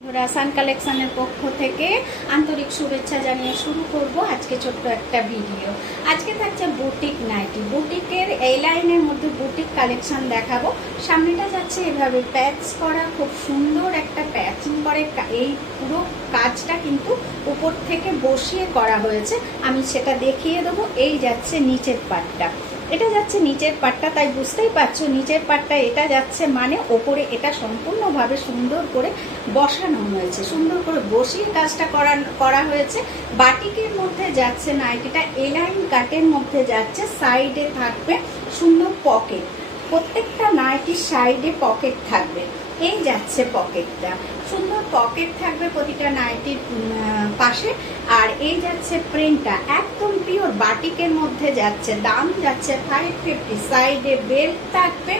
সান কালেকশনের পক্ষ থেকে আন্তরিক শুভেচ্ছা জানিয়ে শুরু করব আজকে ছোট্ট একটা ভিডিও। আজকে থাকছে বুটিক নাইটি, বুটিকের এই লাইনের মধ্যে বুটিক কালেকশন দেখাবো। সামনেটা যাচ্ছে এভাবে প্যাচ করা, খুব সুন্দর একটা প্যাচিং করে। এই পুরো কাজটা কিন্তু উপর থেকে বসিয়ে করা হয়েছে, আমি সেটা দেখিয়ে দেবো। এই যাচ্ছে নিচের পাটটা, এটা যাচ্ছে নিচের পাটটা, তাই বুঝতেই পারছো নিচের পাটটা এটা যাচ্ছে মানে ওপরে এটা সম্পূর্ণভাবে সুন্দর করে বসানো হয়েছে, সুন্দর করে বসিয়ে কাজটা করা হয়েছে। বাটিকের মধ্যে যাচ্ছে নাইটিটা, এলাইন কাটের মধ্যে যাচ্ছে, সাইডে থাকবে সুন্দর পকেট, প্রত্যেকটা নাইটির সাইডে পকেট থাকবে। এই যাচ্ছে পকেটটা, সুন্দর পকেট থাকবে প্রতিটা নাইটির পাশে। আর এই যাচ্ছে প্রিন্টটা একদম পিওর বাটিকের মধ্যে যাচ্ছে, দাম যাচ্ছে 550। সাইডে বেল্ট থাকবে,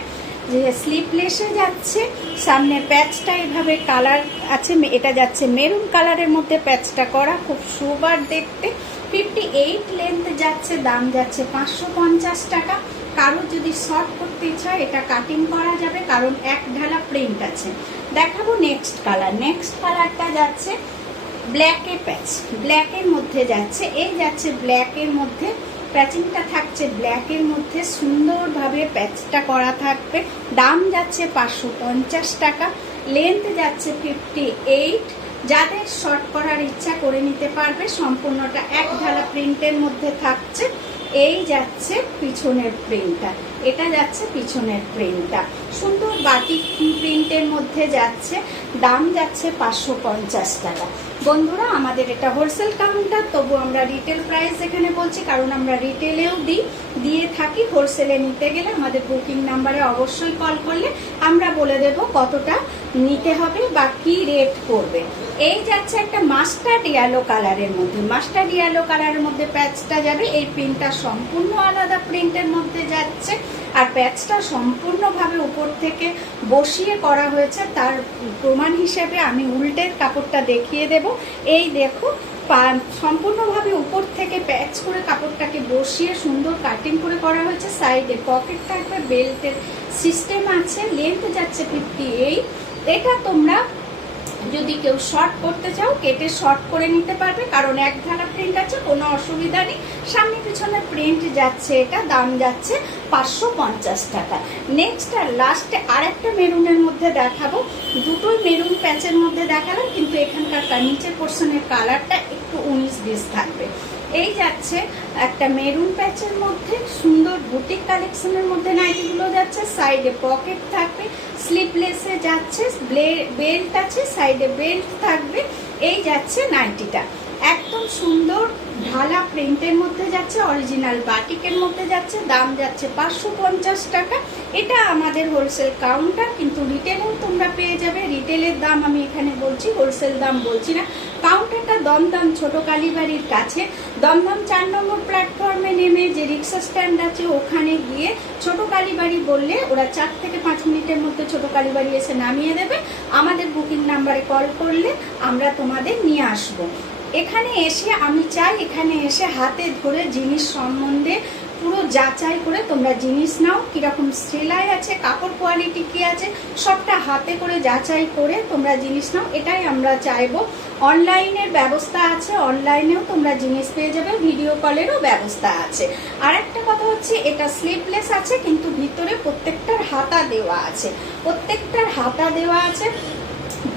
যে স্লিপলেসে যাচ্ছে, সামনে প্যাচটা এভাবে কালার আছে, এটা যাচ্ছে মেরুন কালারের মধ্যে প্যাচটা করা, খুব সুবার দেখতে। 58 লেন্থ যাচ্ছে, দাম যাচ্ছে 550 টাকা। কারো যদি শর্ট করতে ইচ্ছা এটা কাটিং করা যাবে, কারণ এক ঢালা প্রিন্ট আছে। দেখাবো নেক্সট কালার। নেক্সট কালারটা যাচ্ছে ব্ল্যাকে প্যাচ, ব্ল্যাকের মধ্যে যাচ্ছে, এই যাচ্ছে ব্ল্যাকের মধ্যে প্যাচিংটা থাকছে, ব্ল্যাকের মধ্যে সুন্দরভাবে প্যাচটা করা থাকবে। দাম যাচ্ছে 550 টাকা। লেন্থ যাচ্ছে 58। যাদের শর্ট করার ইচ্ছা করে নিতে পারবে, সম্পূর্ণটা এক ঢালা প্রিন্টের মধ্যে থাকছে। এই যাচ্ছে পিছনের প্রিন্টটা, এটা যাচ্ছে পিছনের প্রিন্টটা, সুন্দর বাটিক প্রিন্টের মধ্যে যাচ্ছে। দাম যাচ্ছে 550 টাকা। বন্ধুরা, আমাদের এটা হোলসেল কাউন্টার, তবু আমরা রিটেল প্রাইস এখানে বলছি, কারণ আমরা রিটেলেও দিয়ে থাকি। হোলসেলে নিতে গেলে আমাদের বুকিং নাম্বারে অবশ্যই কল করলে আমরা বলে দেব কতটা নিতে হবে বা কি রেট করবে। এই যাচ্ছে একটা মাস্টার্ড ইয়েলো কালারের মধ্যে, মাস্টার্ড ইয়েলো কালারের মধ্যে প্যাচটা যাবে। এই প্রিন্টটা সম্পূর্ণ আলাদা প্রিন্টের মধ্যে যাচ্ছে, আর প্যাচটা সম্পূর্ণভাবে উপর থেকে বসিয়ে করা হয়েছে। তার প্রমাণ হিসেবে আমি উল্টের কাপড়টা দেখিয়ে দেব। এই দেখো, সম্পূর্ণভাবে উপর থেকে প্যাচ করে কাপড়টাকে বসিয়ে সুন্দর কাটিং করে করা হয়েছে। সাইডে পকেট থাকবে, বেল্টের সিস্টেম আছে। লেন্থ যাচ্ছে 58। এটা তোমরা যদি কেউ শর্ট করতে চাও কেটে শর্ট করে নিতে পারবে, কারণ এক ঢালা প্রিন্ট আছে, কোনো অসুবিধা নেই। সামনে পিছনে প্রিন্ট যাচ্ছে, এটা দাম যাচ্ছে 550 টাকা। নেক্সট আর লাস্টে আরেকটা মেরুনের মধ্যে দেখাবো। দুটোই মেরুন প্যাচের মধ্যে দেখালাম, কিন্তু এখানকার নিচের পোর্শনের কালারটা একটু 19-20 থাকবে। এই যাচ্ছে একটা মেরুন প্যাচের মধ্যে, সুন্দর বুটিক কালেকশনের মধ্যে নাইটিগুলো যাচ্ছে। সাইডে পকেট থাকবে, স্লিপলেসে যাচ্ছে, বেল্ট আছে, সাইডে বেল্ট থাকবে। এই যাচ্ছে নাইটিটা একদম সুন্দর ঢালা প্রিন্টের মধ্যে যাচ্ছে, অরিজিনাল বাটিকের মধ্যে যাচ্ছে। দাম যাচ্ছে 550 টাকা। এটা আমাদের হোলসেল কাউন্টার, কিন্তু রিটেলেও তোমরা পেয়ে যাবে। রিটেলের দাম আমি এখানে বলছি, হোলসেল দাম বলছি না। কাউন্টারটা দমদম ছোট কালীবাড়ির কাছে, দমদম 4 নম্বর প্ল্যাটফর্মে নেমে যে রিক্সা স্ট্যান্ড আছে ওখানে গিয়ে ছোট কালীবাড়ি বললে ওরা 4 থেকে 5 মিনিটের মধ্যে ছোট কালীবাড়ি এসে নামিয়ে দেবে। আমাদের বুকিং নাম্বারে কল করলে আমরা তোমাদের নিয়ে আসবো। এখানে এসে আমি চাই এখানে এসে হাতে ধরে জিনিস সম্বন্ধে পুরো যাচাই করে তোমরা জিনিস নাও, কিরকম সেলাই আছে, কাপড় কোয়ালিটি কি আছে, সবটা হাতে করে যাচাই করে তোমরা জিনিস নাও, এটাই আমরা চাইবো। অনলাইনের ব্যবস্থা আছে, অনলাইনেও তোমরা জিনিস পেয়ে যাবে, ভিডিও কলেরও ব্যবস্থা আছে। আর একটা কথা হচ্ছে, এটা স্লিপলেস আছে, কিন্তু ভিতরে প্রত্যেকটার হাতা দেওয়া আছে, প্রত্যেকটার হাতা দেওয়া আছে।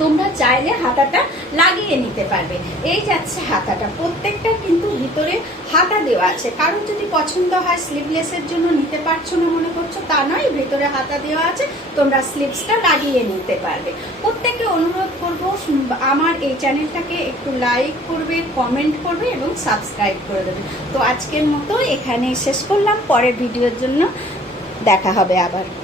তোমরা চাইলে হাতাটা লাগিয়ে নিতে পারবে। এই যাচ্ছে হাতাটা, প্রত্যেকটা কিন্তু ভিতরে হাতা দেওয়া আছে। কারণ যদি পছন্দ হয় স্লিভলেসের জন্য নিতে পারছো না মনে করছো, তা নয়, ভিতরে হাতা দেওয়া আছে, তোমরা স্লিভসটা লাগিয়ে নিতে পারবে। প্রত্যেকে অনুরোধ করবো, আমার এই চ্যানেলটাকে একটু লাইক করবে, কমেন্ট করবে এবং সাবস্ক্রাইব করে দেবে। তো আজকের মতো এখানে শেষ করলাম, পরের ভিডিওর জন্য দেখা হবে আবার।